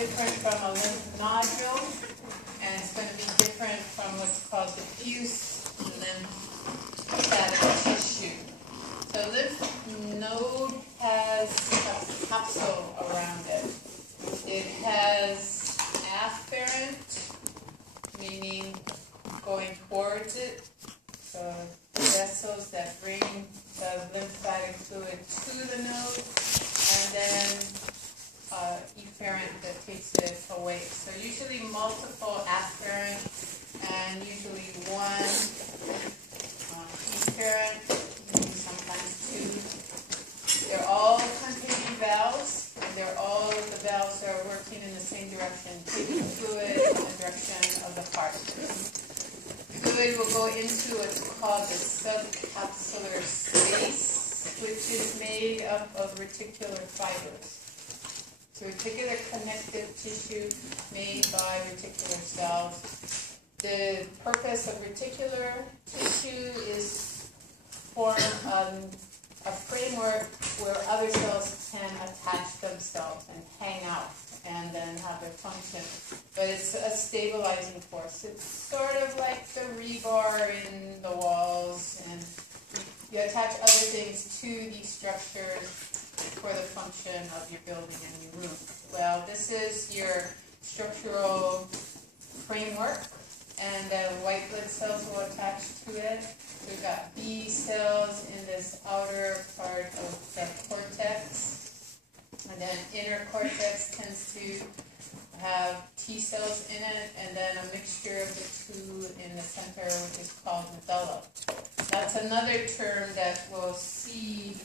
different from a lymph nodule, and it's going to be different from what's called diffuse lymphatic tissue. So lymph node has a capsule around it. It has afferent, meaning going towards it, so vessels that bring the lymphatic fluid to the node, and then efferent that takes it away. So usually multiple afferent and usually one efferent, maybe sometimes two. They're all containing valves, and the valves are working in the same direction, taking fluid in the direction of the heart. Fluid will go into what's called the subcapsular space, which is made up of reticular fibers. So reticular connective tissue made by reticular cells. The purpose of reticular tissue is form a framework where other cells can attach themselves and hang out and then have their function. But it's a stabilizing force. It's sort of like the rebar in the walls, and you attach other things to these structures for the function of your building and your room. Well, this is your structural framework, and the white blood cells will attach to it. We've got B cells in this outer part of the cortex, and then inner cortex tends to have T cells in it, and then a mixture of the two in the center, which is called medulla. That's another term that we'll see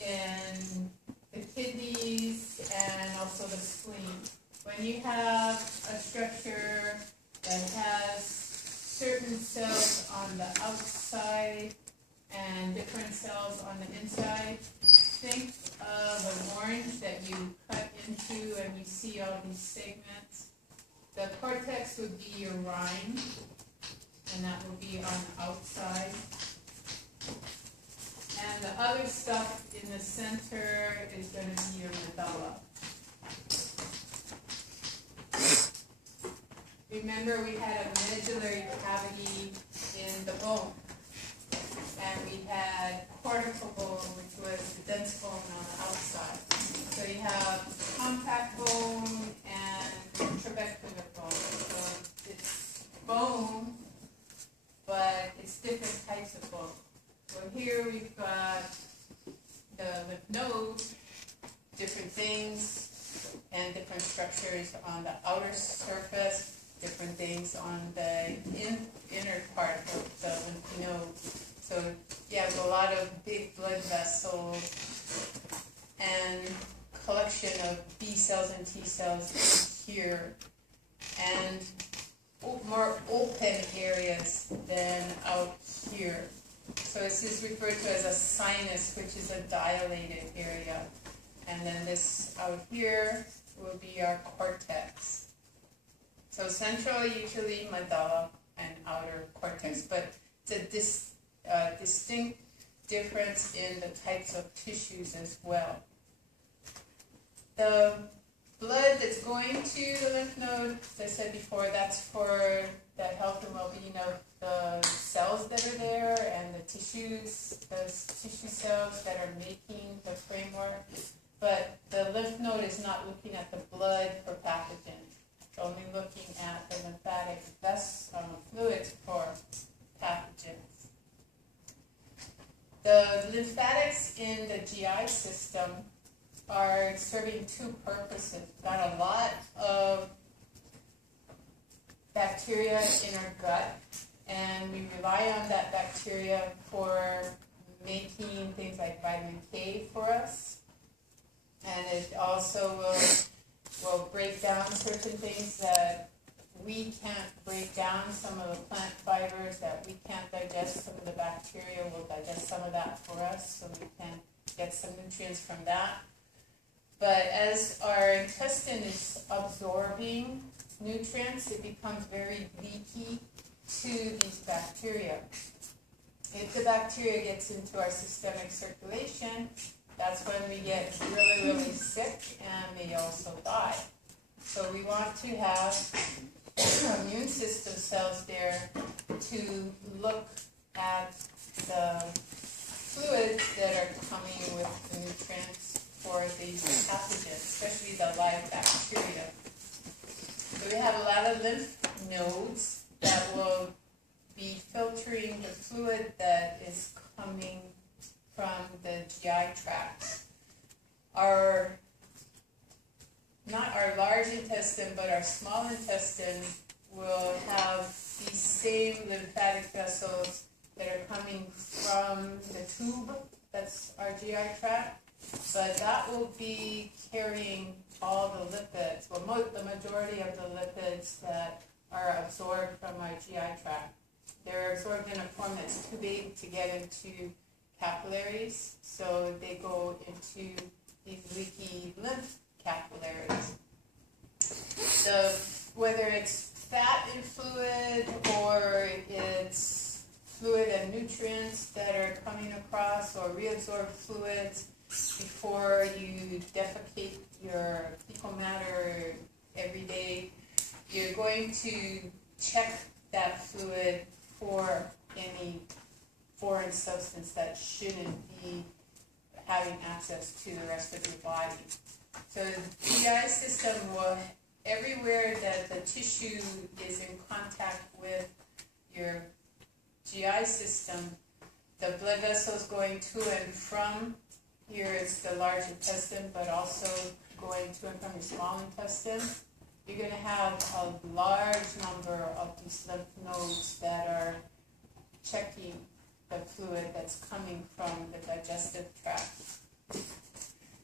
in the kidneys and also the spleen. When you have a structure that has certain cells on the outside and different cells on the inside, think of an orange that you cut into and you see all these segments. The cortex would be your rind, and that will be on the outside. And the other stuff in the center is going to be your medulla. Remember, we had a medullary cavity in the bone, and we had cortical bone, which was the dense bone on the outside. So you have compact bone and trabecular bone. So it's bone, but it's different types of bone. So here we've got the lymph node, different things and different structures on the outer surface, different things on the inner part of the lymph node. So you have a lot of big blood vessels and collection of B cells and T cells here, and more open areas than out here. So this is referred to as a sinus, which is a dilated area. And then this out here will be our cortex. So central, usually medulla, and outer cortex. But it's a distinct difference in the types of tissues as well. The blood that's going to the lymph node, as I said before, that's for the health and well-being of the cells that are there and the tissues, those tissue cells that are making the framework. But the lymph node is not looking at the blood for pathogens. It's only looking at the lymphatic fluids for pathogens. The lymphatics in the GI system are serving two purposes. We've got a lot of bacteria in our gut, and we rely on that bacteria for making things like vitamin K for us. And it also will break down certain things that we can't break down. Some of the plant fibers that we can't digest, some of the bacteria will digest some of that for us, so we can get some nutrients from that. But as our intestine is absorbing nutrients, it becomes very leaky to these bacteria. If the bacteria gets into our systemic circulation, that's when we get really, really sick and may also die. So we want to have immune system cells there to look at the fluids that are coming with the nutrients for these pathogens, especially the live bacteria. So we have a lot of lymph nodes that will be filtering the fluid that is coming from the GI tract. Not our large intestine, but our small intestine will have these same lymphatic vessels that are coming from the tube, that's our GI tract, but that will be carrying all the lipids, well, the majority of the lipids that are absorbed from our GI tract. They're absorbed in a form that's too big to get into capillaries, so they go into these leaky lymph capillaries. So whether it's fat in fluid or it's fluid and nutrients that are coming across or reabsorbed fluids before you defecate your fecal matter every day, you're going to check that fluid for any foreign substance that shouldn't be having access to the rest of your body. So the GI system will, everywhere that the tissue is in contact with your GI system, the blood vessels going to and from, here it's the large intestine, but also going to and from your small intestine, you're going to have a large number of these lymph nodes that are checking the fluid that's coming from the digestive tract.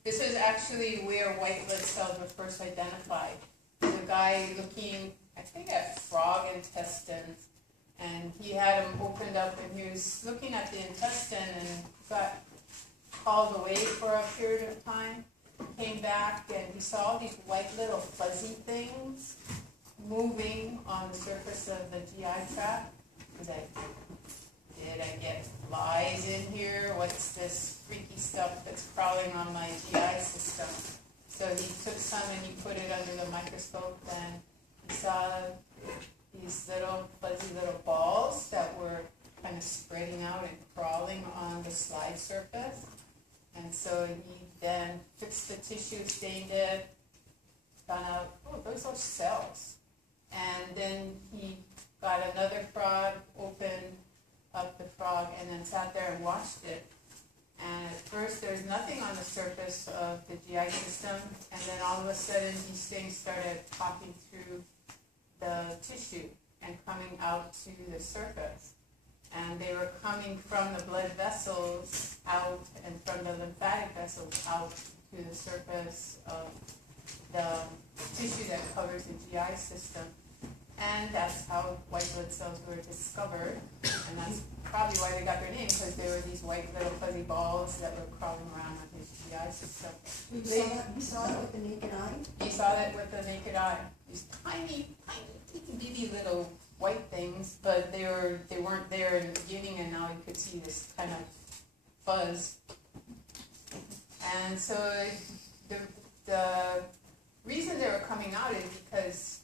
This is actually where white blood cells were first identified. The guy looking, I think, at frog intestines, and he had them opened up, and he was looking at the intestine and got called away for a period of time, came back, and he saw all these white little fuzzy things moving on the surface of the GI tract. He was like, did I get flies in here? What's this freaky stuff that's crawling on my GI system? So he took some and he put it under the microscope, and he saw these little fuzzy little balls that were kind of spreading out and crawling on the slide surface. And so he then fixed the tissue, stained it, found out, oh, those are cells. And then he got another frog, opened up the frog, and then sat there and watched it. And at first there's nothing on the surface of the GI system, and then all of a sudden these things started popping through the tissue and coming out to the surface. And they were coming from the blood vessels out and from the lymphatic vessels out to the surface of the tissue that covers the GI system. And that's how white blood cells were discovered. And that's probably why they got their name, because there were these white little fuzzy balls that were crawling around on his GI system. You saw it with the naked eye? He saw it with the naked eye. These tiny, bitty little white things, but they weren't there in the beginning, and now you could see this kind of fuzz. And so the reason they were coming out is because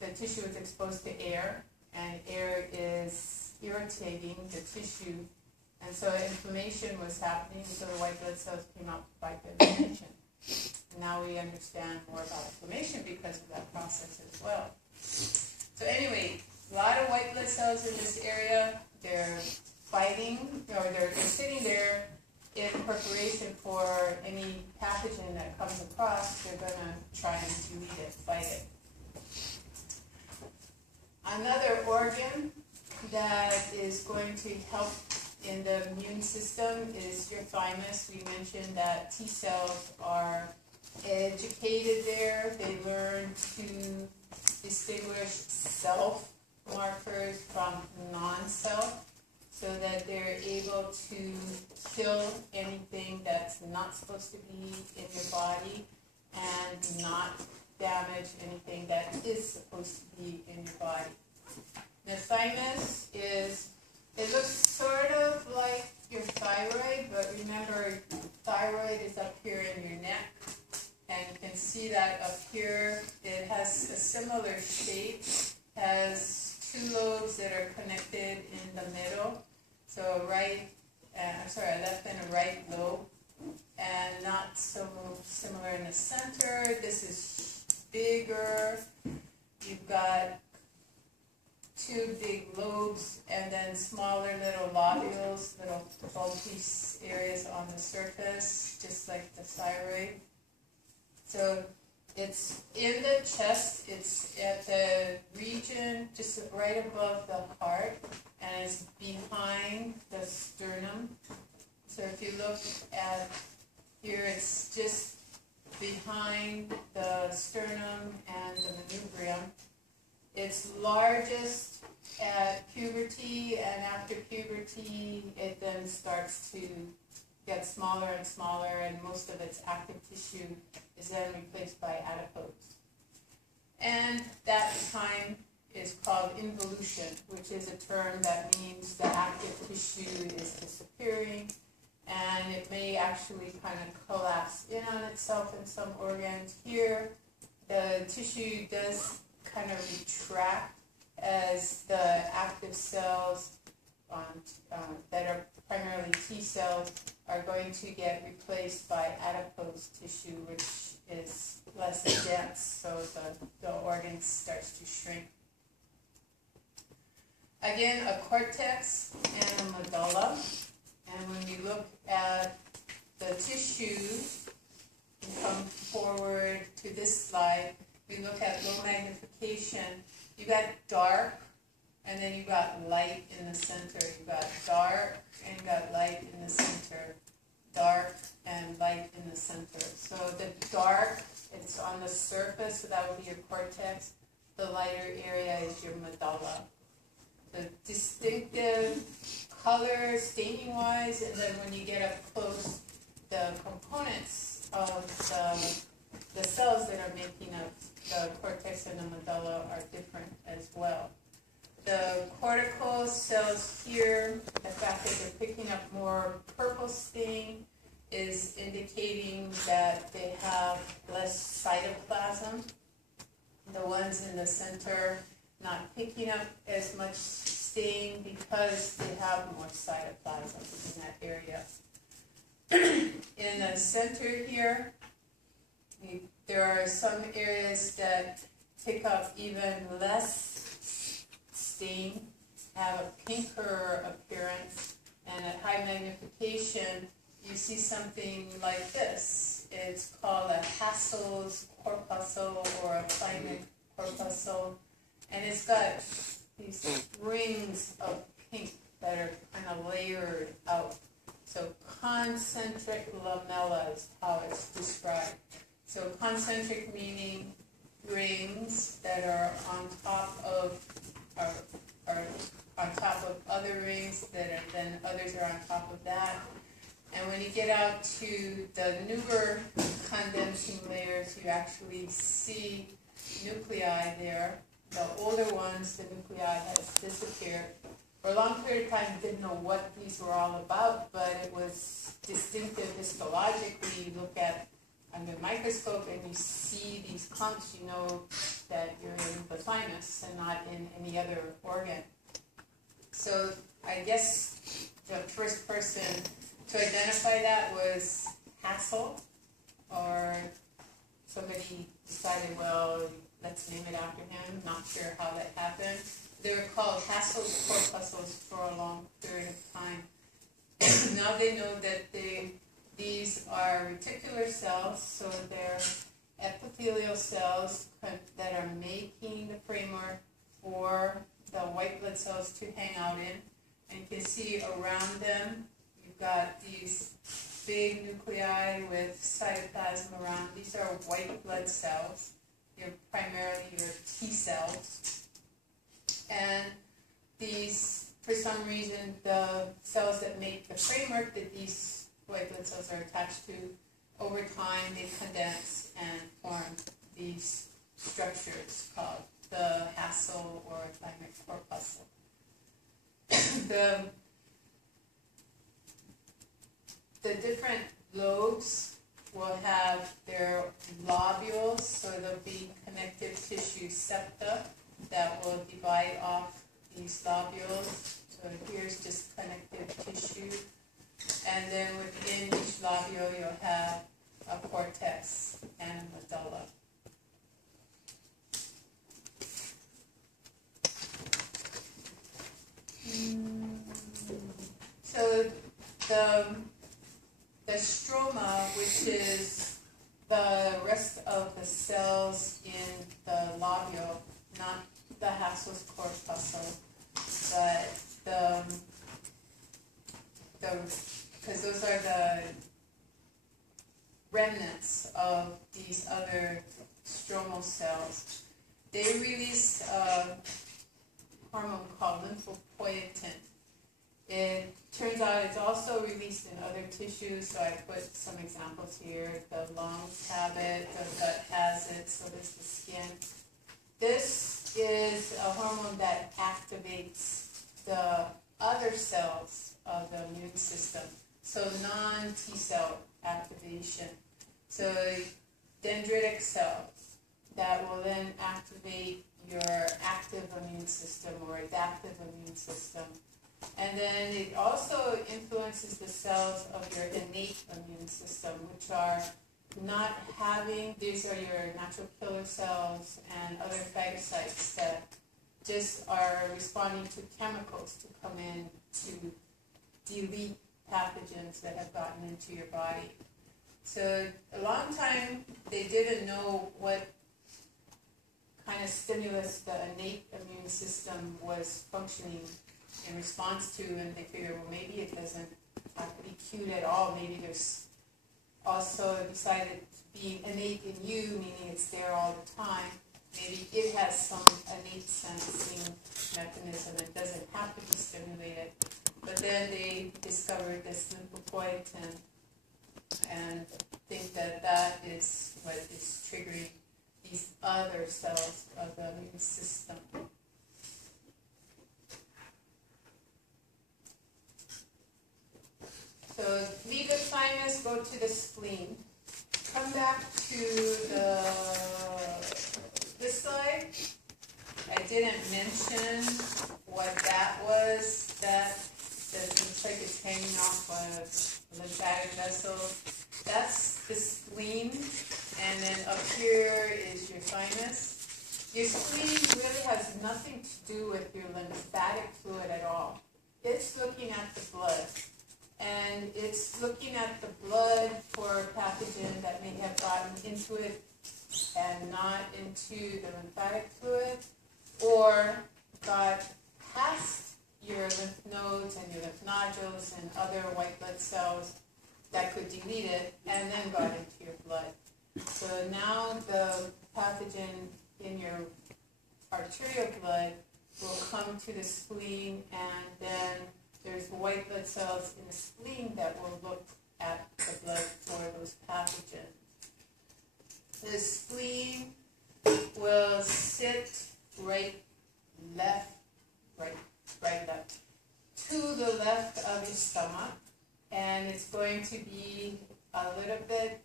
the tissue is exposed to air, and air is irritating the tissue, and so inflammation was happening, so the white blood cells came out to fight the inflammation. And now we understand more about inflammation because of that process as well. So anyway, a lot of white blood cells in this area, they're fighting, or they're sitting there in preparation for any pathogen that comes across. They're going to try and delete it, fight it. Another organ that is going to help in the immune system is your thymus. We mentioned that T cells are educated there. They learn to distinguish self markers from non-self, so that they're able to kill anything that's not supposed to be in your body and not damage anything that is supposed to be in your body. The thymus it looks sort of like your thyroid, but remember, thyroid is up here in your neck, And you can see that up here, it has a similar shape, has two lobes that are connected in the middle. So a left and a right lobe, and not so similar in the center. This is bigger. You've got two big lobes and then smaller little lobules, little bulky areas on the surface, just like the thyroid. So it's in the chest, it's at the region just right above the heart, and it's behind the sternum. So if you look at here, it's just behind the sternum and the manubrium. It's largest at puberty, and after puberty it then starts to get smaller and smaller, and most of its active tissue is then replaced by adipose. And that time is called involution, which is a term that means the active tissue is disappearing, and it may actually kind of collapse in on itself in some organs. Here, the tissue does kind of retract as the active cells that are primarily T cells are going to get replaced by adipose tissue, which is less dense, so the organ starts to shrink. Again, a cortex and a medulla. And when you look at the tissue, you come forward to this slide, we look at low magnification. You got dark, and then you got light in the center. You got dark and you got light in the center. Dark and light in the center. So the dark, it's on the surface, so that would be your cortex. The lighter area is your medulla. The distinctive color, staining-wise, and then when you get up close, the components of the cells that are making up the cortex and the medulla are different as well. The cortical cells here, the fact that they're picking up more purple stain is indicating that they have less cytoplasm. The ones in the center not picking up as much stain because they have more cytoplasm in that area. In the center here, there are some areas that pick up even less stain, have a pinker appearance, and at high magnification, you see something like this. It's called a Hassel's corpuscle or a thymic corpuscle, and it's got these rings of pink that are kind of layered out. So concentric lamella is how it's described. So concentric meaning rings that are on top of other rings that are, then others are on top of that. And when you get out to the newer condensing layers, you actually see nuclei there. The older ones, the nuclei has disappeared. For a long period of time, you didn't know what these were all about, but it was distinctive histologically. You look at under a microscope and you see these clumps, you know that you're in the thymus and not in any other organ. So I guess the first person to identify that was Hassel, or somebody decided, well, let's name it after him. Not sure how that happened. They were called Hassel's corpuscles for a long period of time. Now they know that these are reticular cells, so they're epithelial cells that are making the framework for the white blood cells to hang out in. And you can see around them, you've got these big nuclei with cytoplasm around. These are white blood cells. They're primarily your T cells. And these, for some reason, the cells that make the framework that these white blood cells are attached to, over time they condense and form these structures called the Hassel or thymic corpuscle. The different lobes will have their lobules, so there'll be connective tissue septa that will divide off these lobules. So here's just connective tissue. And then within each lobule, you'll have a cortex and a medulla. So the stroma, which is the rest of the cells in the lobule, not the Hassel's corpuscle, but because those are the remnants of these other stromal cells. They release a hormone called lymphopoietin. It turns out it's also released in other tissues, so I put some examples here. The lungs have it, the gut has it, so does the skin. This is a hormone that activates the other cells of the immune system, so non-T cell activation. So dendritic cells that will then activate your active immune system or adaptive immune system. And then it also influences the cells of your innate immune system, which are not having, these are your natural killer cells and other phagocytes that just are responding to chemicals to come in to delete pathogens that have gotten into your body. So a long time they didn't know what kind of stimulus the innate immune system was functioning in response to, and they figured, well, maybe it doesn't have to be cued at all. Maybe there's also, besides it being innate in you, meaning it's there all the time, maybe it has some innate sensing mechanism and doesn't have to be stimulated. But then they discovered this lymphopoietin and think that that is what is triggering these other cells of the immune system. So leave the thymus, go to the spleen. Come back to this slide. I didn't mention what that was. That looks like it's hanging off a lymphatic vessel. That's the spleen, and then up here is your thymus. Your spleen really has nothing to do with your lymphatic fluid at all. It's looking at the blood. And it's looking at the blood for pathogen that may have gotten into it and not into the lymphatic fluid, or got past your lymph nodes and your lymph nodules and other white blood cells that could delete it and then got into your blood. So now the pathogen in your arterial blood will come to the spleen, and then there's white blood cells in the spleen that will look at the blood for those pathogens. The spleen will sit right, left, to the left of your stomach, and it's going to be a little bit,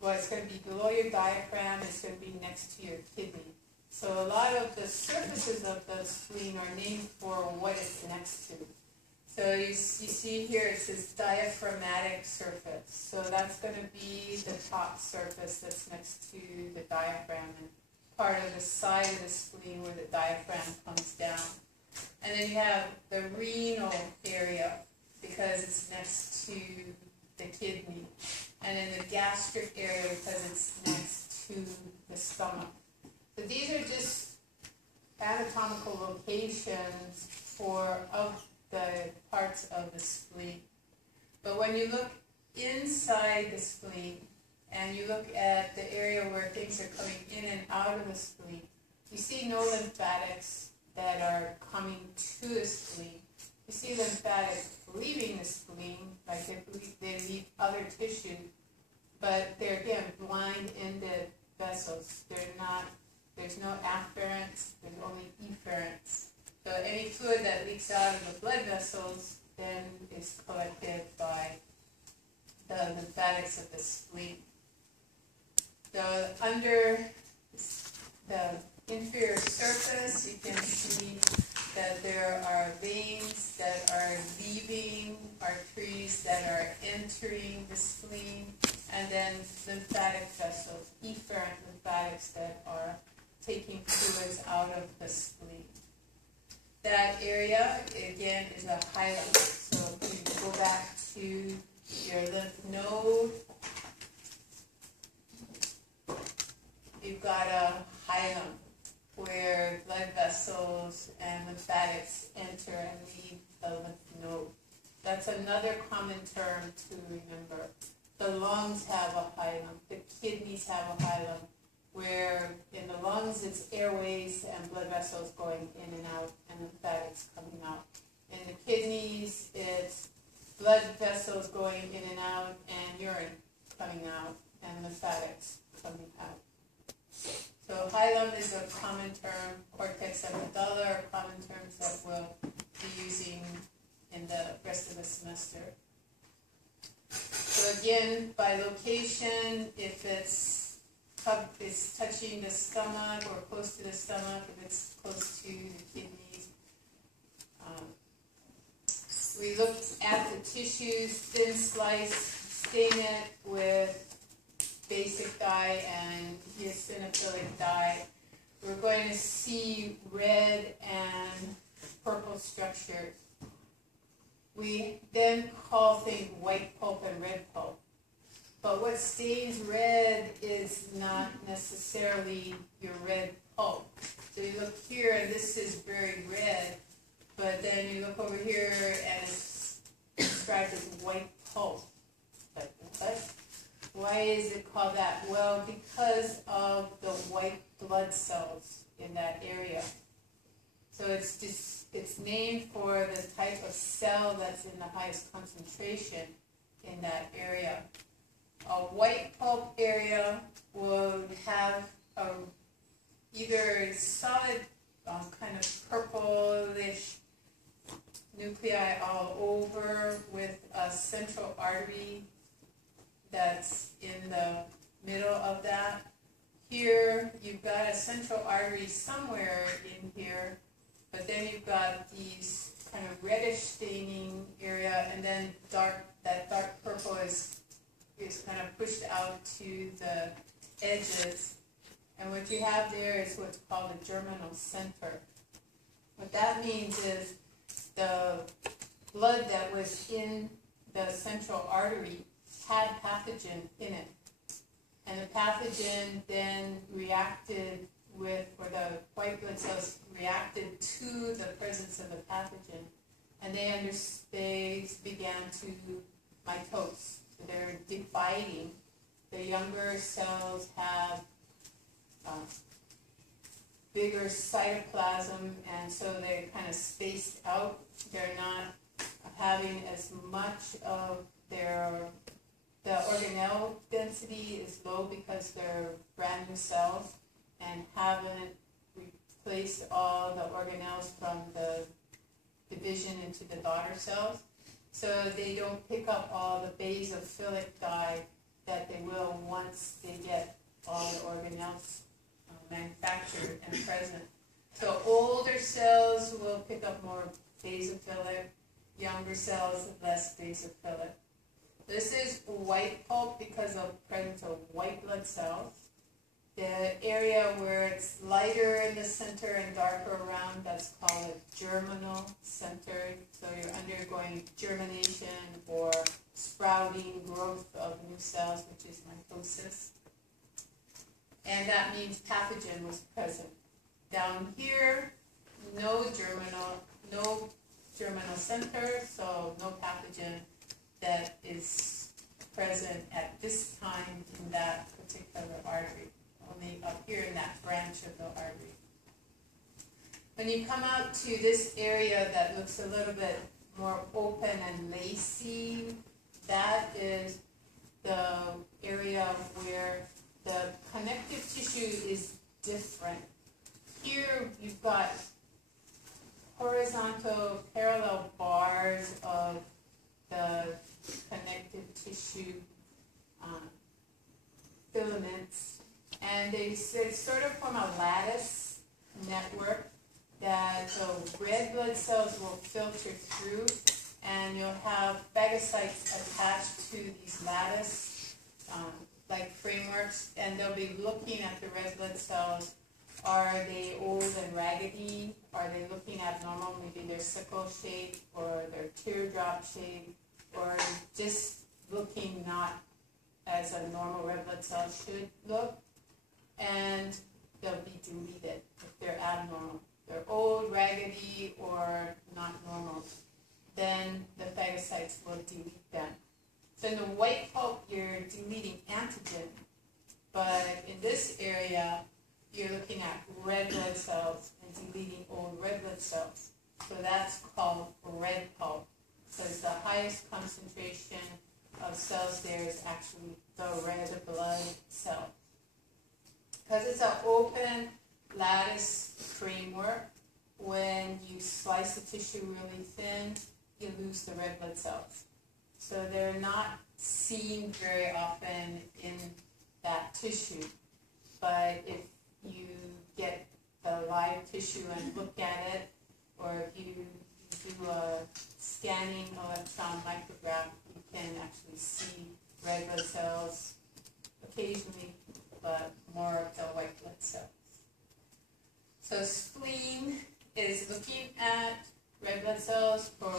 well, it's going to be below your diaphragm, it's going to be next to your kidney. So a lot of the surfaces of the spleen are named for what it's next to. So you see here it says diaphragmatic surface. So that's going to be the top surface that's next to the diaphragm and part of the side of the spleen where the diaphragm comes down. And then you have the renal area because it's next to the kidney. And then the gastric area because it's next to the stomach. So these are just anatomical locations of the parts of the spleen. But when you look inside the spleen and you look at the area where things are coming in and out of the spleen, you see no lymphatics that are coming to the spleen. You see lymphatics leaving the spleen, like they leave other tissue, but they're, again, blind-ended vessels. There's no afferents, there's only efferents. So any fluid that leaks out of the blood vessels then is collected by the lymphatics of the spleen. Under the inferior surface, you can see that there are veins that are leaving, arteries that are entering the spleen, and then lymphatic vessels, efferent lymphatics that are taking fluids out of the spleen. That area, again, is a hilum. So if you go back to your lymph node, you've got a hilum where blood vessels and lymphatics enter and leave the lymph node. That's another common term to remember. The lungs have a hilum. The kidneys have a hilum, where in the lungs it's airways and blood vessels going in and out and lymphatics coming out. In the kidneys, it's blood vessels going in and out and urine coming out and lymphatics coming out. So hilum is a common term. Cortex and medulla are common terms that we'll be using in the rest of the semester. So again, by location, if it's touching the stomach or close to the stomach, if it's close to the kidneys. We looked at the tissues, thin slice, stain it with basic dye and eosinophilic dye. We're going to see red and purple structures. We then call things white pulp and red pulp. But what stains red is not necessarily your red pulp. So you look here and this is very red, but then you look over here and it's described as white pulp. Like what? Why is it called that? Well, because of the white blood cells in that area. So it's named for the type of cell that's in the highest concentration in that area. A white pulp area will have either solid kind of purplish nuclei all over with a central artery that's in the middle of that. Here you've got a central artery somewhere in here, but then you've got these kind of reddish staining area, and then that dark purple is kind of pushed out to the edges. And what you have there is what's called a germinal center. What that means is the blood that was in the central artery had pathogen in it. And the pathogen then reacted with, or the white blood cells reacted to the presence of the pathogen. And they began to mitose. So they're dividing. The younger cells have bigger cytoplasm, and so they're kind of spaced out. They're not having as much of the organelle density is low because they're brand new cells and haven't replaced all the organelles from the division into the daughter cells. So they don't pick up all the basophilic dye that they will once they get all the organelles manufactured and present. So older cells will pick up more basophilic, younger cells less basophilic. This is white pulp because of presence of white blood cells. The area where it's lighter in the center and darker around, that's called a germinal center. So you're undergoing germination or sprouting, growth of new cells, which is mitosis. And that means pathogen was present. Down here, no germinal center, so no pathogen that is present at this time in that particular artery, only up here in that branch of the artery. When you come out to this area that looks a little bit more open and lacy, that is the area where the connective tissue is different. Here you've got horizontal parallel bars of the connective tissue filaments, and they sort of form a lattice network that the red blood cells will filter through, and you'll have phagocytes attached to these lattice like frameworks, and they'll be looking at the red blood cells. Are they old and raggedy? Are they looking abnormal? Maybe they're sickle shaped, or they're teardrop shaped, or just looking not as a normal red blood cell should look. And they'll be deleted if they're abnormal. They're old, raggedy, or not normal. Then the phagocytes will delete them. So in the white pulp, you're deleting antigen, but in this area, you're looking at red blood cells and deleting old red blood cells. So that's called red pulp. So it's the highest concentration of cells there is actually the red blood cell. Because it's an open lattice framework, when you slice the tissue really thin, you lose the red blood cells. So they're not seen very often in that tissue. But if you get the live tissue and look at it, or if you do a scanning electron micrograph, you can actually see red blood cells occasionally, but more of the white blood cells. So spleen is looking at red blood cells for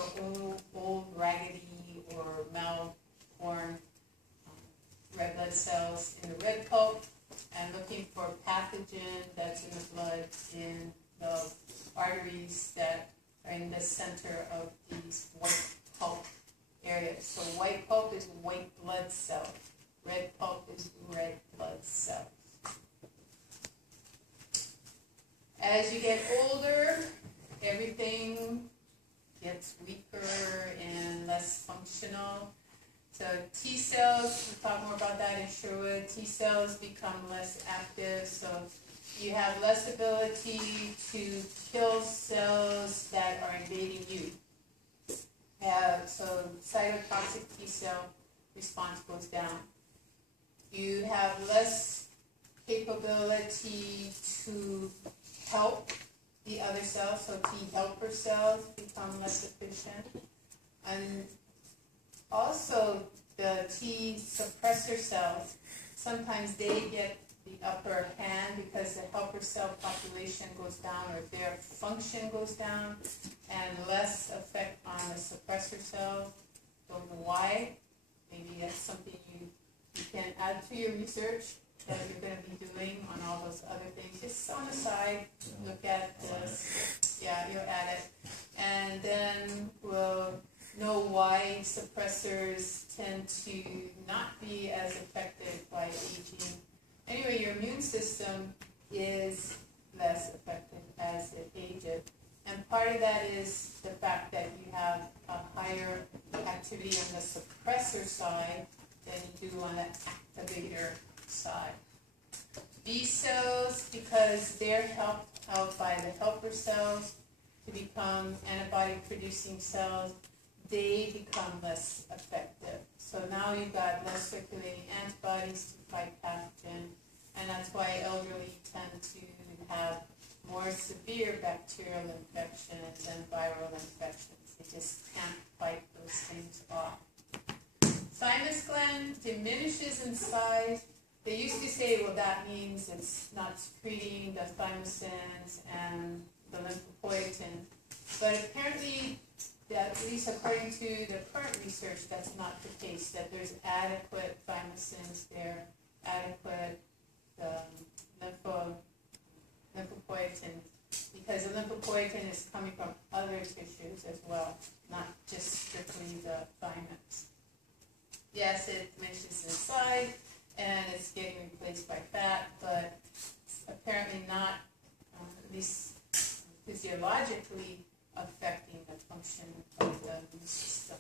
old raggedy or malformed red blood cells in the red pulp, and looking for pathogen that's in the blood in the arteries that are in the center of these white pulp areas. So white pulp is white blood cells. Red pulp is red blood cells. As you get older, everything gets weaker and less functional. So T cells, we'll talk more about that in Sherwood. T cells become less active, so you have less ability to kill cells that are invading you. So cytotoxic T cell response goes down. You have less capability to help the other cells, so T helper cells become less efficient. And also the T suppressor cells, sometimes they get the upper hand because the helper cell population goes down, or their function goes down, and less effect on the suppressor cells. Don't know why. Maybe that's something you can add to your research that you're going to be doing on all those other things. Just on the side, look at this. Yeah, you'll add it. And then we'll know why suppressors tend to not be as effective by aging. Anyway, your immune system is less effective as it ages. And part of that is the fact that you have a higher activity on the suppressor side than you do on the activator side. B cells, because they're helped out by the helper cells to become antibody-producing cells, they become less effective. So now you've got less circulating antibodies to fight pathogen, and that's why elderly tend to have more severe bacterial infections and viral infections. They just can't fight those things off. Thymus gland diminishes in size. They used to say, well, that means it's not secreting the thymosins and the lymphopoietin. But apparently, at least according to the current research, that's not the case, that there's adequate thymosins there, adequate lymphopoietin, because the lymphopoietin is coming from other tissues as well, not just strictly the thymus. Yes, it diminishes in size, and it's getting replaced by fat, but it's apparently not, at least physiologically, affecting the function of the immune system.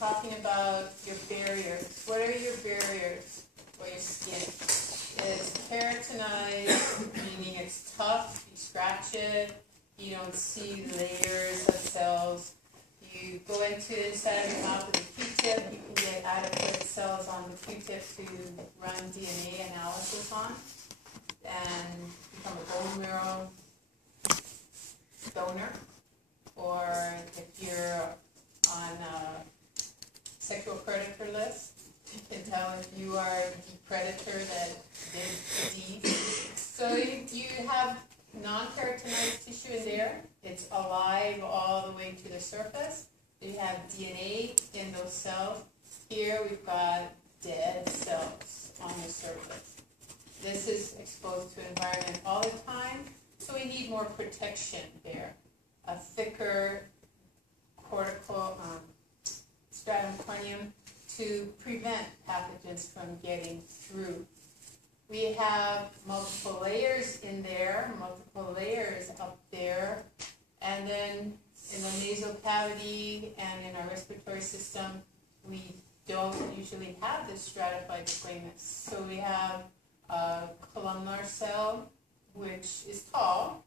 talking about your barriers. What are your barriers for your skin? It's keratinized, meaning it's tough, you scratch it, you don't see layers of cells. You go into the inside of your mouth with a Q-tip, you can get adequate cells on the Q-tip to run DNA analysis on and become a bone marrow donor. Or if you're on a sexual predator list, you can tell if you are the predator that did the deed. So you have non-keratinized tissue in there. It's alive all the way to the surface. You have DNA in those cells. Here we've got dead cells on the surface. This is exposed to environment all the time, so we need more protection there. A thicker cortical stratum corneum to prevent pathogens from getting through. We have multiple layers in there, multiple layers up there, and then in the nasal cavity and in our respiratory system, we don't usually have this stratified squamous. So we have a columnar cell, which is tall,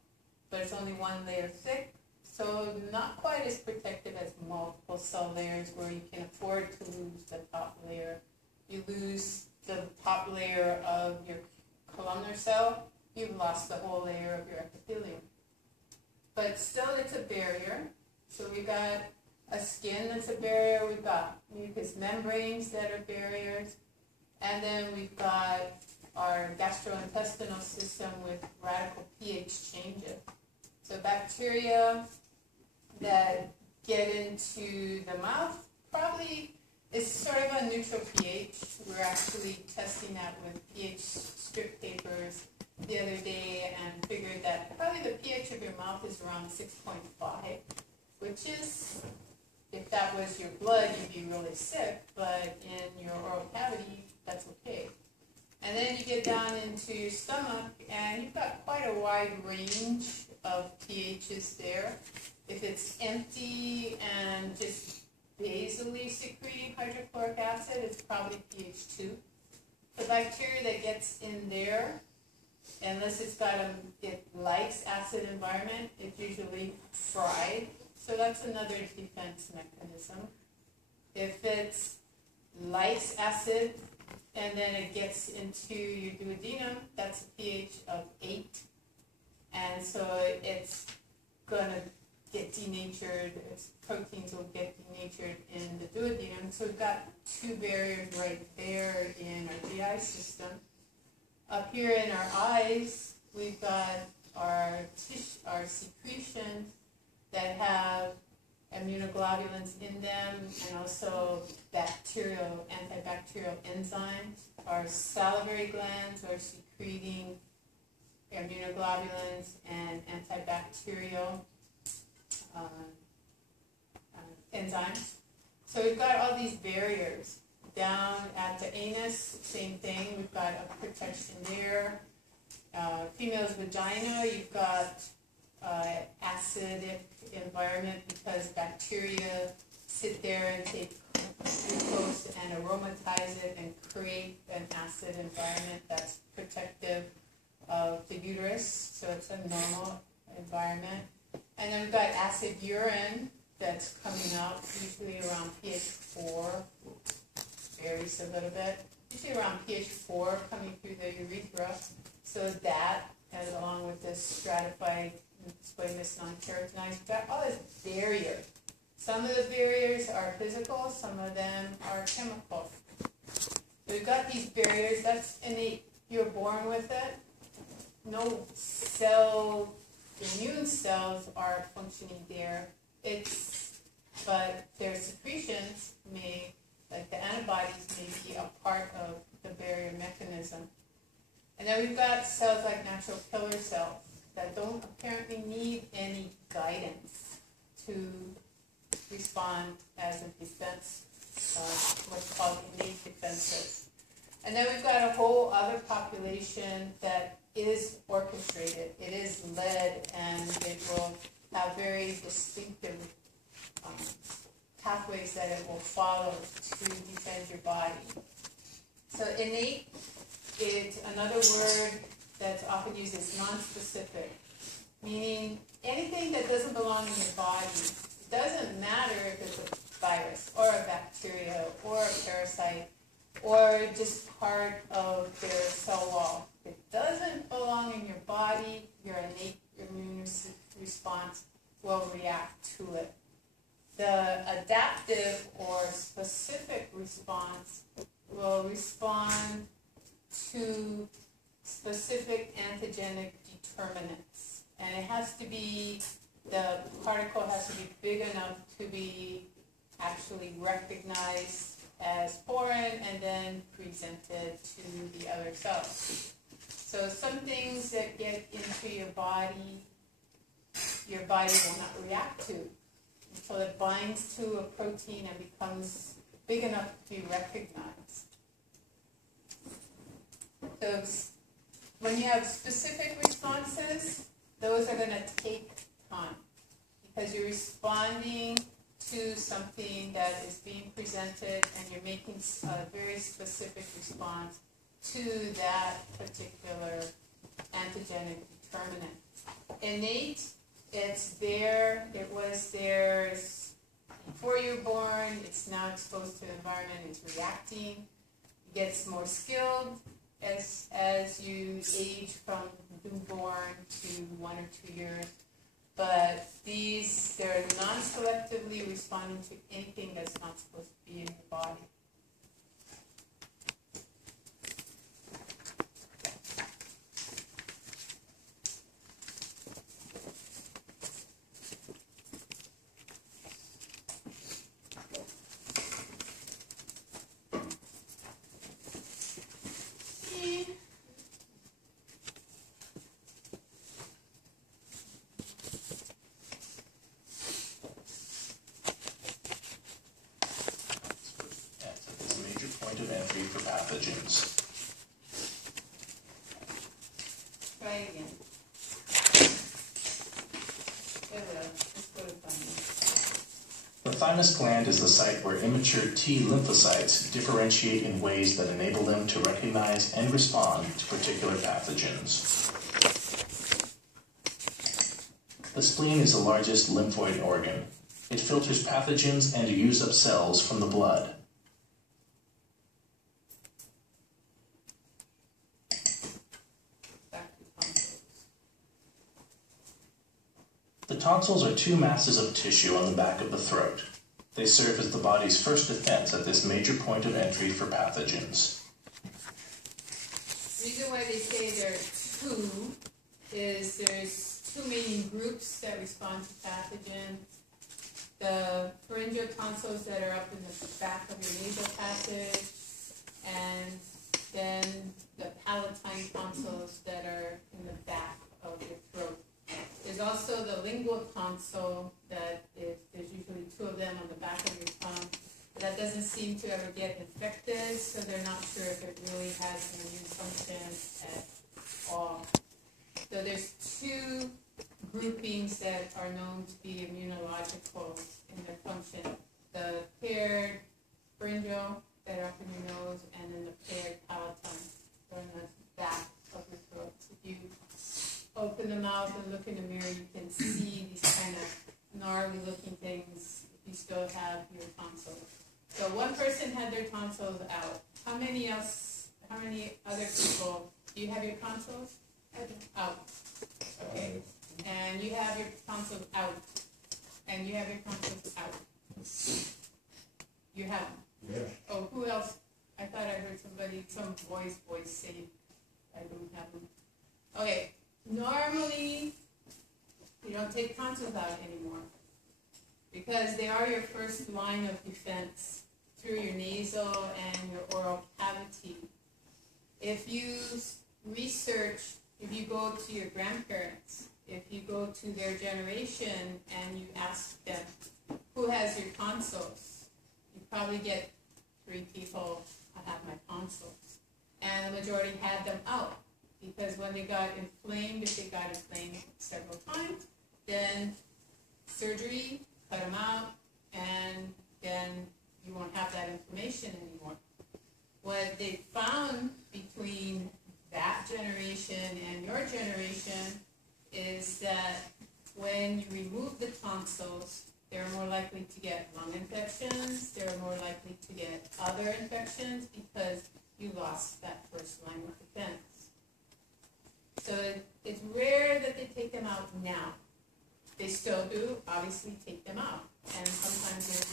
but it's only one layer thick. So not quite as protective as multiple cell layers where you can afford to lose the top layer. You lose the top layer of your columnar cell, you've lost the whole layer of your epithelium. But still it's a barrier. So we've got a skin that's a barrier, we've got mucous membranes that are barriers, and then we've got our gastrointestinal system with radical pH changes. So bacteria that get into the mouth probably is sort of a neutral pH. We're actually testing that with pH strip papers the other day and figured that probably the pH of your mouth is around 6.5, which is, if that was your blood, you'd be really sick, but in your oral cavity, that's okay. And then you get down into your stomach, and you've got quite a wide range of pHs there. If it's empty and just basally secreting hydrochloric acid, it's probably pH 2. The bacteria that gets in there, unless it likes acid environment, it's usually fried. So that's another defense mechanism. If it likes acid and then it gets into your duodenum, that's a pH of 8. And so it's going to get denatured, its proteins will get denatured in the duodenum. So we've got two barriers right there in our GI system. Up here in our eyes, we've got our secretions that have immunoglobulins in them and also antibacterial enzymes. Our salivary glands are secreting immunoglobulins and antibacterial enzymes. So we've got all these barriers. Down at the anus, same thing. We've got a protection there. Female's vagina, you've got acidic environment because bacteria sit there and take glucose and aromatize it and create an acid environment that's protective of the uterus. So it's a normal environment. And then we've got acid urine that's coming out, usually around pH 4. Varies a little bit. Usually around pH 4 coming through the urethra. So that, and along with this stratified squamous non-keratinized, we've got all this barrier. Some of the barriers are physical, some of them are chemical. So we've got these barriers, that's innate. You're born with it. No immune cells are functioning there. But their secretions like the antibodies may be a part of the barrier mechanism. And then we've got cells like natural killer cells that don't apparently need any guidance to respond as a defense, what's called innate defenses. And then we've got a whole other population that is orchestrated. It is led, and it will have very distinctive pathways that it will follow to defend your body. So innate, it's another word that's often used as non-specific, meaning anything that doesn't belong in your body. It doesn't matter if it's a virus or a bacteria or a parasite or just part of their cell wall. If it doesn't belong in your body, your innate immune response will react to it. The adaptive or specific response will respond to specific antigenic determinants. And it has to be, the particle has to be big enough to be actually recognized as foreign and then presented to the other cells. So some things that get into your body will not react to until it binds to a protein and becomes big enough to be recognized. So when you have specific responses, those are going to take time because you're responding to something that is being presented and you're making a very specific response to that particular antigenic determinant. Innate, it's there, it was there before you were born, it's now exposed to the environment, it's reacting, it gets more skilled as you age from newborn to 1 or 2 years. But they're non-selectively responding to anything that's not supposed to be in your body. Of entry for pathogens. Try again. Let's go to thymus. The thymus gland is the site where immature T lymphocytes differentiate in ways that enable them to recognize and respond to particular pathogens. The spleen is the largest lymphoid organ. It filters pathogens and use-up cells from the blood. The tonsils are 2 masses of tissue on the back of the throat. They serve as the body's first defense at this major point of entry for pathogens. The reason why they say there are 2 is there's 2 main groups that respond to pathogens. The pharyngeal tonsils that are up in the back of your nasal passage, and then the palatine tonsils that are in the back of your throat. There's also the lingual tonsil there's usually 2 of them on the back of your tongue. That doesn't seem to ever get infected, so they're not sure if it really has an immune function at all. So there's 2 groupings that are known to be immunological in their function. The paired pharyngeal that are up in your nose, and then the paired palatine that are in the back of your throat. If you open the mouth and look in the mirror, you can see these kind of gnarly looking things if you still have your tonsils. So one person had their tonsils out. How many other people, do you have your tonsils out? Okay. And you have your tonsils out. And you have your tonsils out. You have them. Yeah. Oh, who else? I thought I heard some voice say, I don't have them. Okay. Normally, you don't take tonsils out anymore because they are your first line of defense through your nasal and your oral cavity. If you research, if you go to your grandparents, if you go to their generation and you ask them, who has your tonsils? You probably get 3 people, I have my tonsils. And the majority had them out. Because when they got inflamed, if they got inflamed several times, then surgery, cut them out, and then you won't have that inflammation anymore. What they found between that generation and your generation is that when you remove the tonsils, they're more likely to get lung infections, they're more likely to get other infections because you lost that first line of defense. So it's rare that they take them out now. They still do, obviously, take them out. And sometimes there's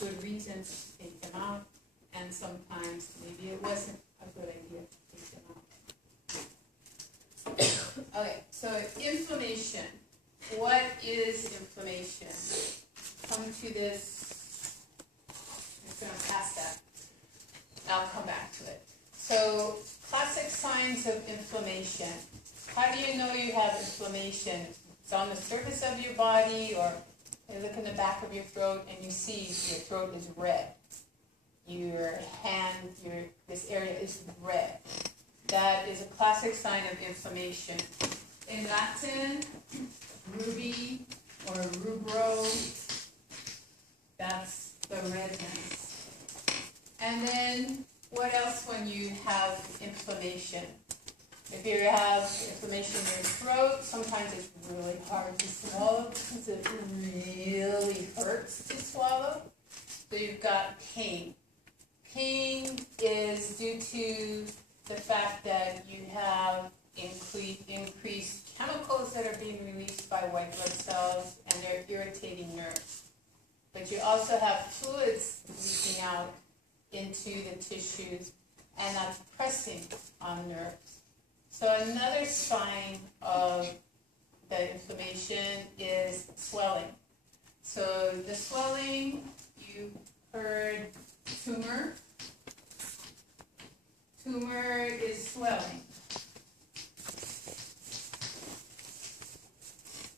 really good reasons to take them out, and sometimes maybe it wasn't a good idea to take them out. Okay, so inflammation. What is inflammation? Come to this, I'm just going to pass that. I'll come back to it. So, classic signs of inflammation. How do you know you have inflammation? It's on the surface of your body, or you look in the back of your throat and you see your throat is red. Your hand, this area is red. That is a classic sign of inflammation. In Latin, ruby or rubro, that's the redness. And then, what else when you have inflammation? If you have inflammation in your throat, sometimes it's really hard to swallow because it really hurts to swallow. So you've got pain. Pain is due to the fact that you have increased chemicals that are being released by white blood cells, and they're irritating nerves. But you also have fluids leaking out into the tissues, and that's pressing on nerves. So another sign of the inflammation is swelling. So the swelling, you heard tumor. Tumor is swelling.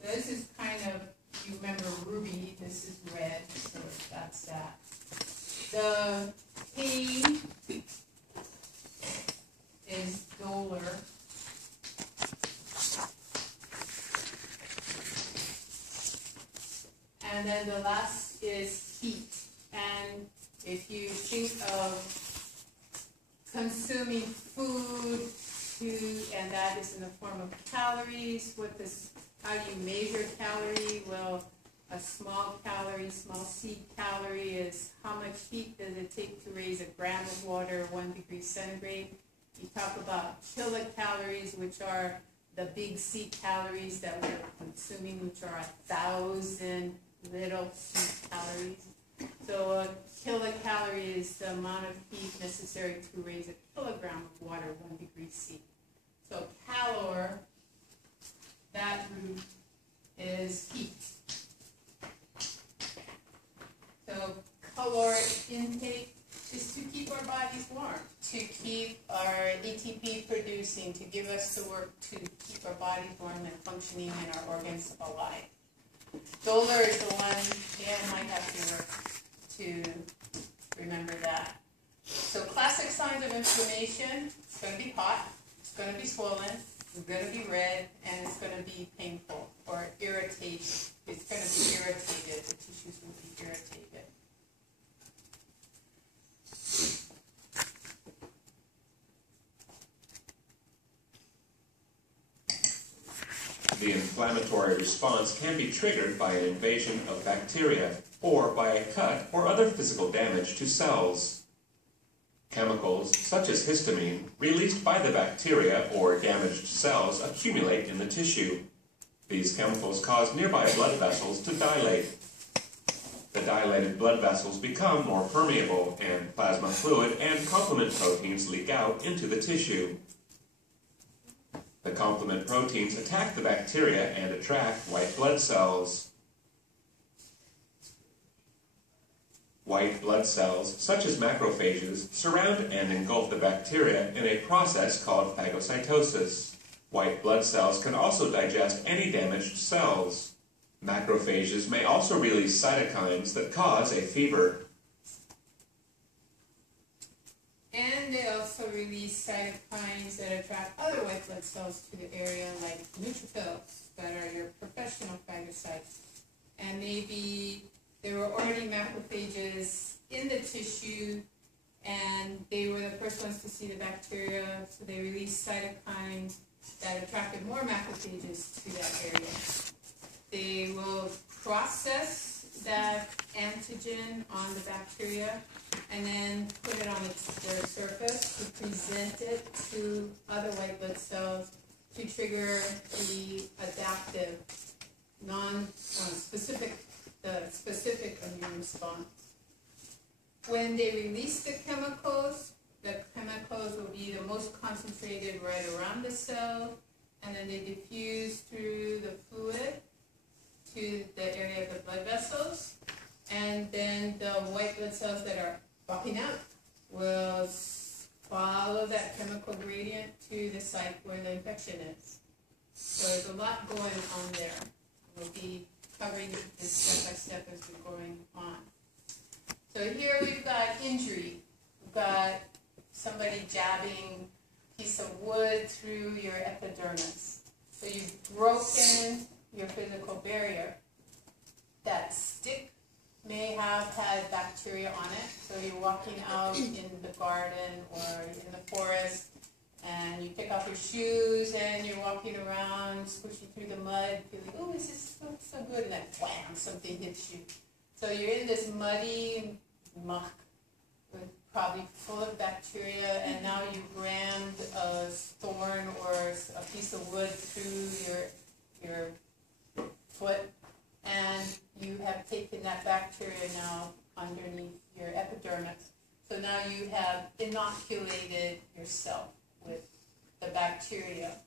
This is kind of, you remember ruby, this is red, so that's that. The pain is dolor. And then the last is heat. And if you think of consuming food, and that is in the form of calories, how do you measure calorie? Well, a small seed calorie is how much heat does it take to raise a gram of water 1 degree centigrade. You talk about kilocalories, which are the big seed calories that we're consuming, which are 1,000 little seed calories. So a kilocalorie is the amount of heat necessary to raise a kilogram of water 1 degree C. So calor, that root is heat. So caloric intake is to keep our bodies warm, to keep our ATP producing, to give us the work to keep our bodies warm and functioning and our organs alive. Dolor is the one, Dan might have to work to remember that. So classic signs of inflammation: it's going to be hot, it's going to be swollen, it's going to be red, and it's going to be painful or irritated. It's going to be irritated. The tissues will be irritated. The inflammatory response can be triggered by an invasion of bacteria or by a cut or other physical damage to cells. Chemicals, such as histamine, released by the bacteria or damaged cells accumulate in the tissue. These chemicals cause nearby blood vessels to dilate. The dilated blood vessels become more permeable, and plasma fluid and complement proteins leak out into the tissue. The complement proteins attack the bacteria and attract white blood cells. White blood cells, such as macrophages, surround and engulf the bacteria in a process called phagocytosis. White blood cells can also digest any damaged cells. Macrophages may also release cytokines that cause a fever. And they also release cytokines that attract other white blood cells to the area, like neutrophils, that are your professional phagocytes. And maybe there were already macrophages in the tissue, and they were the first ones to see the bacteria, so they released cytokines that attracted more macrophages to that area. They will process that antigen on the bacteria and then put it on their surface to present it to other white blood cells to trigger the adaptive, specific immune response. When they release the chemicals will be the most concentrated right around the cell, and then they diffuse through the fluid to the area of the blood vessels, and then the white blood cells that are bucking out will follow that chemical gradient to the site where the infection is. So there's a lot going on there. We'll be covering this step by step as we're going on. So here we've got injury. We've got somebody jabbing a piece of wood through your epidermis. So you've broken your physical barrier. That stick may have had bacteria on it. So you're walking out in the garden or in the forest, and you take off your shoes and you're walking around, squishing through the mud, feeling, oh, this is so good, and then wham, something hits you. So you're in this muddy muck, probably full of bacteria, and now you rammed a thorn or a piece of wood through your foot, and you have taken that bacteria now underneath your epidermis. So now you have inoculated yourself with the bacteria.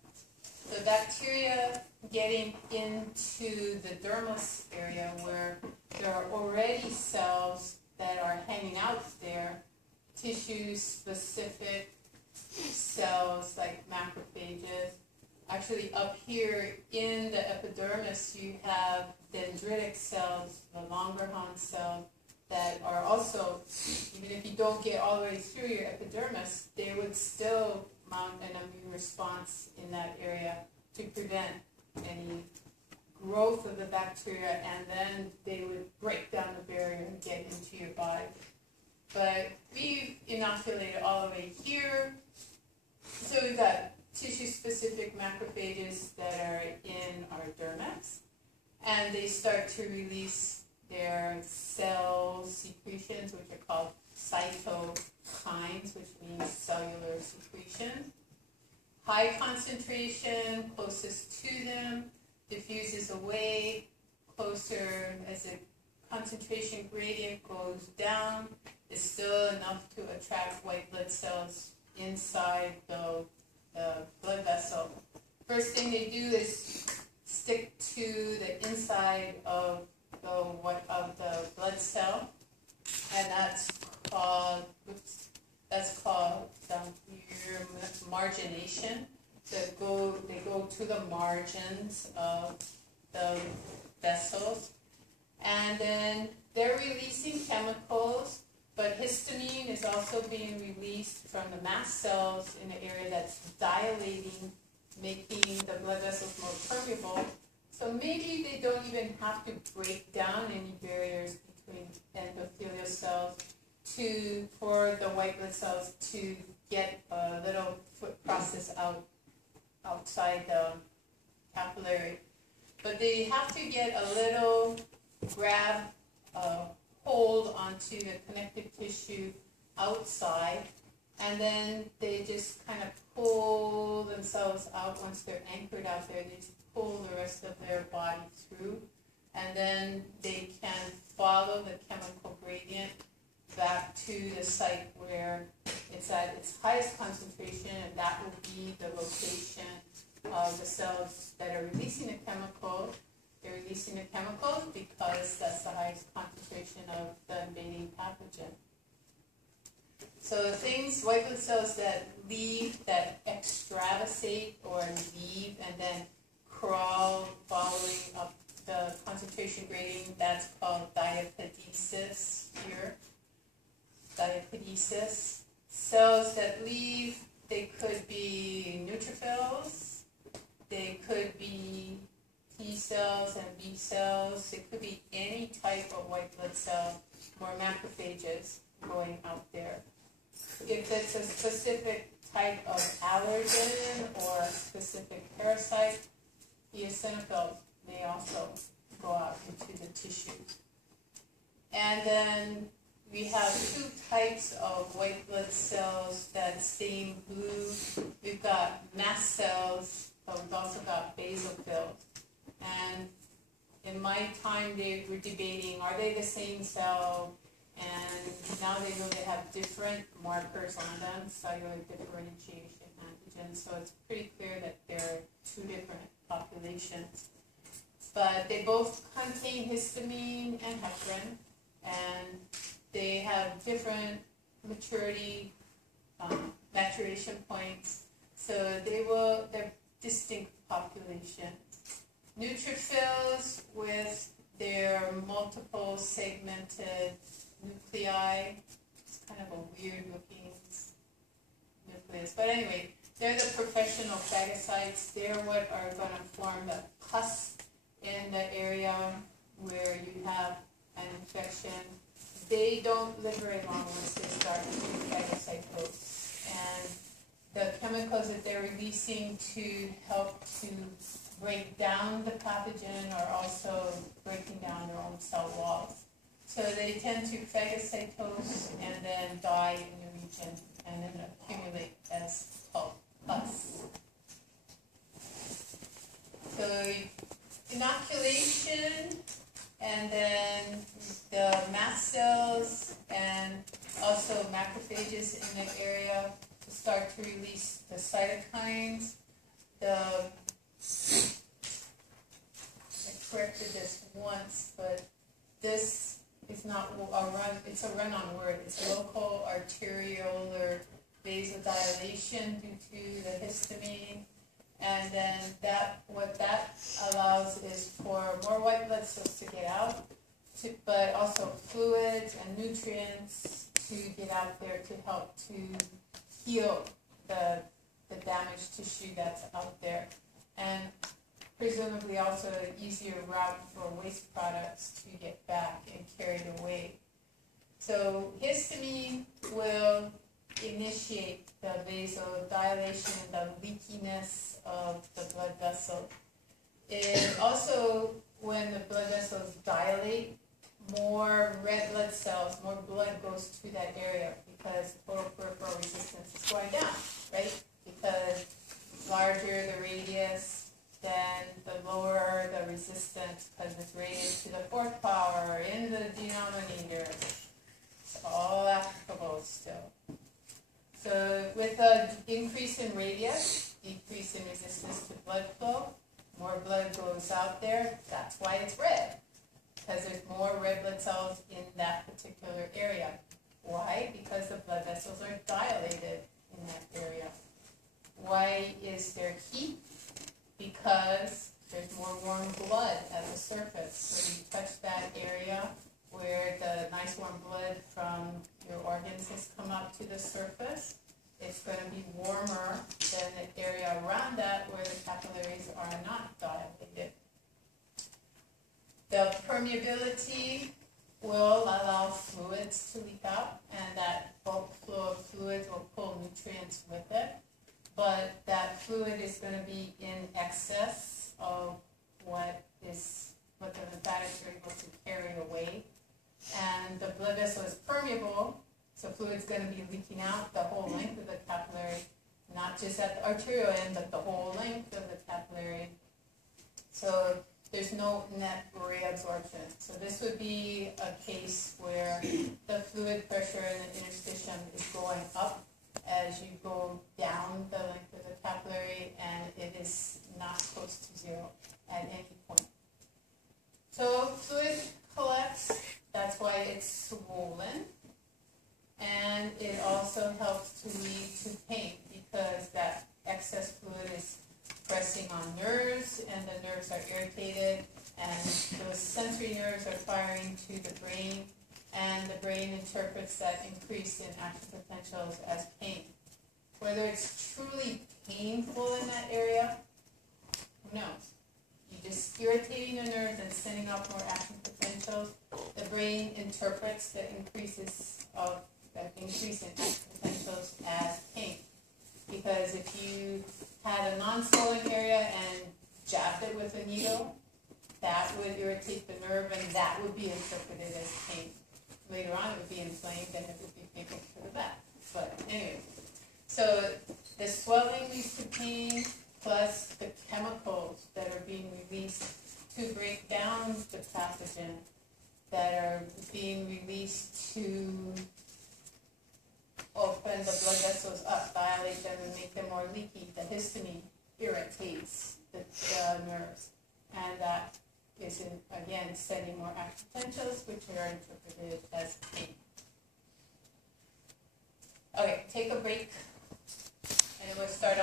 The bacteria getting into the dermis area where there are already cells that are hanging out there, tissue-specific cells like macrophages. Actually, up here in the epidermis, you have dendritic cells, the Langerhans cells, that are also, even if you don't get all the way through your epidermis, they would still mount an immune response in that area to prevent any growth of the bacteria, and then they would break down the barrier and get into your body. But we've inoculated all the way here. So we've got tissue-specific macrophages that are in our dermis, and they start to release their cell secretions, which are called cytokines, which means cellular secretions. High concentration, closest to them, diffuses away. Closer, as the concentration gradient goes down, is still enough to attract white blood cells inside the blood vessel. First thing they do is stick to the inside of the blood cell, and that's called margination. They go to the margins of the vessels, and then they're releasing chemicals, but histamine is also being released from the mast cells in the area that's dilating, making the blood vessels more permeable. So maybe they don't even have to break down any barriers between endothelial cells for the white blood cells to get a little foot process outside the capillary. But they have to get a little hold onto the connective tissue outside, and then they just kind of pull themselves out. Once they're anchored out there, they just pull the rest of their body through, and then they can follow the chemical gradient back to the site where it's at its highest concentration, and that will be the location of the cells that are releasing the chemical. They're releasing the chemicals because that's the highest concentration of the invading pathogen. So the white blood cells that leave, that extravasate or leave and then crawl following up the concentration gradient, that's called diapedesis here. Diapedesis. Cells that leave, they could be neutrophils, they could be T cells and B cells. It could be any type of white blood cell or macrophages going out there. If it's a specific type of allergen or a specific parasite, eosinophils may also go out into the tissues. And then we have two types of white blood cells that stain blue. We've got mast cells, but we've also got basophils. And in my time, they were debating, are they the same cell? And now they know they have different markers on them, cellular differentiation antigens. So it's pretty clear that they're two different populations. But they both contain histamine and heparin, and they have different maturation points. So they're distinct populations. Neutrophils with their multiple segmented nuclei. It's kind of a weird looking nucleus. But anyway, they're the professional phagocytes. They're what are going to form the pus in the area where you have an infection. They don't live very long once they start phagocytosis. And the chemicals that they're releasing to help to break down the pathogen are also breaking down their own cell walls. So they tend to phagocytose and then die in the region and then accumulate as pus. So inoculation, and then the mast cells and also macrophages in the area start to release the cytokines. I corrected this once, but this is not a run, it's a run-on word. It's local arteriolar vasodilation due to the histamine. And then what that allows is for more white blood cells to get out, but also fluids and nutrients to get out there to help to heal the damaged tissue that's out there. And presumably also an easier route for waste products to get back and carried away. So histamine will initiate the vasodilation, the leakiness of the blood vessel. It also, when the blood vessels dilate, more red blood cells, more blood goes to that area because total peripheral resistance is going down, right? Because larger the radius, then the lower the resistance because it's raised to the fourth power in the denominator. It's all applicable still. So with an increase in radius, decrease in resistance to blood flow, more blood goes out there. That's why it's red, because there's more red blood cells in that particular area. Why? Because the blood vessels are dilated in that area. Why is there heat? Because there's more warm blood at the surface. So you touch that area where the nice warm blood from your organs has come up to the surface. It's going to be warmer than the area around that where the capillaries are not dilated. The permeability will allow fluids to leak out, and that bulk flow of fluids will pull nutrients with it. But that fluid is going to be in excess of what the lymphatics are able to carry away. And the blood vessel is permeable, so fluid's going to be leaking out the whole length of the capillary, not just at the arterial end, but the whole length of the capillary. So there's no net reabsorption. So this would be a case where the fluid pressure in the interstitium is going up as you go down the length of the capillary, and it is not close to zero at any point. So fluid collects, that's why it's swollen, and it also helps to lead to pain because that excess fluid is pressing on nerves, and the nerves are irritated, and those sensory nerves are firing to the brain, and the brain interprets that increase in action potentials as pain. Whether it's truly painful in that area, who knows? You just irritating the nerves and sending off more action potentials, the brain interprets the increase in action potentials as pain. Because if you had a non-swollen area and jabbed it with a needle, that would irritate the nerve and that would be interpreted as pain. Later on it would be inflamed and it would be painful for the back. But anyway, so the swelling leads to pain plus the chemicals that are being released to break down the pathogen that are being released to open the blood vessels up, dilate them, and make them more leaky. The histamine irritates the nerves, and that is, again, sending more action potentials, which are interpreted as pain. Okay, take a break, and then we'll start